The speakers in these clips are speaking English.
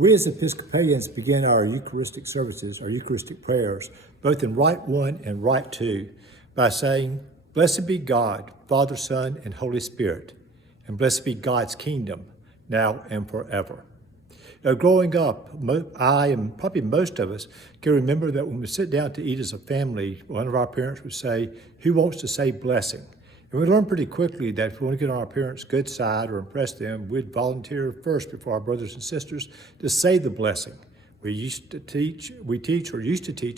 We as Episcopalians begin our Eucharistic services, our Eucharistic prayers, both in Rite 1 and Rite 2, by saying, "Blessed be God, Father, Son, and Holy Spirit, and blessed be God's kingdom, now and forever." Now, growing up, I and probably most of us can remember that when we sit down to eat as a family, one of our parents would say, "Who wants to say blessing?" And we learned pretty quickly that if we want to get on our parents' good side or impress them, we'd volunteer first before our brothers and sisters to say the blessing. We used to teach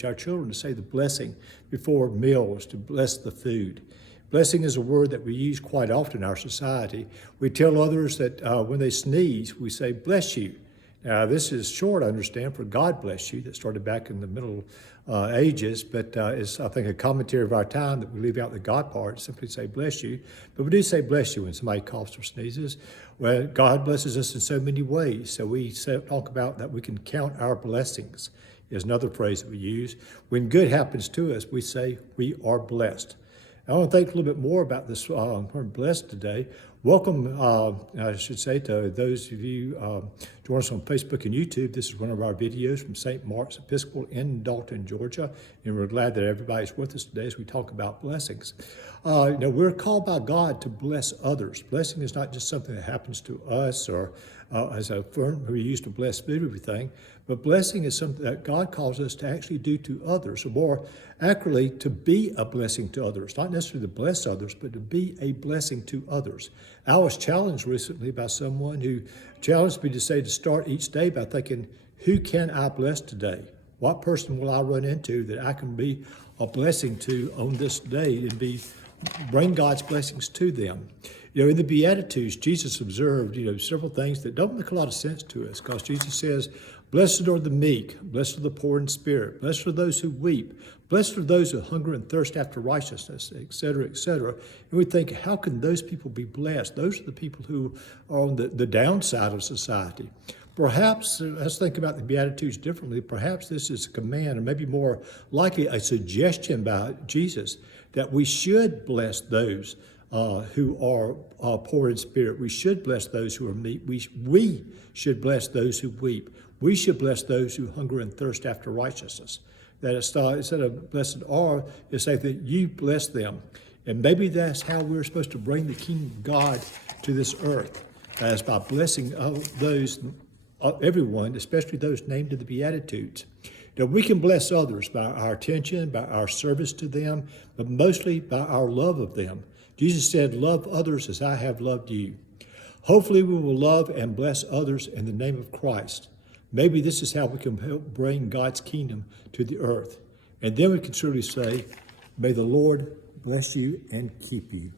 our children to say the blessing before meals, to bless the food. Blessing is a word that we use quite often in our society. We tell others that when they sneeze, we say, "Bless you." Now, this is short, I understand, for "God bless you," that started back in the Middle Ages, but it's, I think, a commentary of our time that we leave out the God part, simply say "bless you." But we do say "bless you" when somebody coughs or sneezes. Well, God blesses us in so many ways, so we talk about that we can count our blessings, is another phrase that we use. When good happens to us, we say we are blessed. I want to think a little bit more about this word "blessed" today. Welcome, I should say, to those of you join us on Facebook and YouTube. This is one of our videos from St. Mark's Episcopal in Dalton, Georgia, and we're glad that everybody's with us today as we talk about blessings. We're called by God to bless others. Blessing is not just something that happens to us or as a firm we use to bless food or everything, but blessing is something that God calls us to actually do to others, or more accurately, to be a blessing to others. Not necessarily to bless others, but to be a blessing to others. I was challenged recently by someone who challenged me to start each day by thinking, who can I bless today? What person will I run into that I can be a blessing to on this day and bring God's blessings to them? In the Beatitudes, Jesus observed, several things that don't make a lot of sense to us, because Jesus says, "Blessed are the meek, blessed are the poor in spirit, blessed are those who weep, blessed are those who hunger and thirst after righteousness," etc., etc. And we think, how can those people be blessed? Those are the people who are on the downside of society. Perhaps, let's think about the Beatitudes differently. Perhaps this is a command, or maybe more likely a suggestion by Jesus, that we should bless those who are poor in spirit. We should bless those who are meek. We should bless those who weep. We should bless those who hunger and thirst after righteousness. That instead of blessed are, it's say that you bless them. And maybe that's how we're supposed to bring the kingdom of God to this earth, as by blessing everyone, especially those named in the Beatitudes. We can bless others by our attention, by our service to them, but mostly by our love of them. Jesus said, "Love others as I have loved you." Hopefully we will love and bless others in the name of Christ. Maybe this is how we can help bring God's kingdom to the earth. And then we can truly say, "May the Lord bless you and keep you."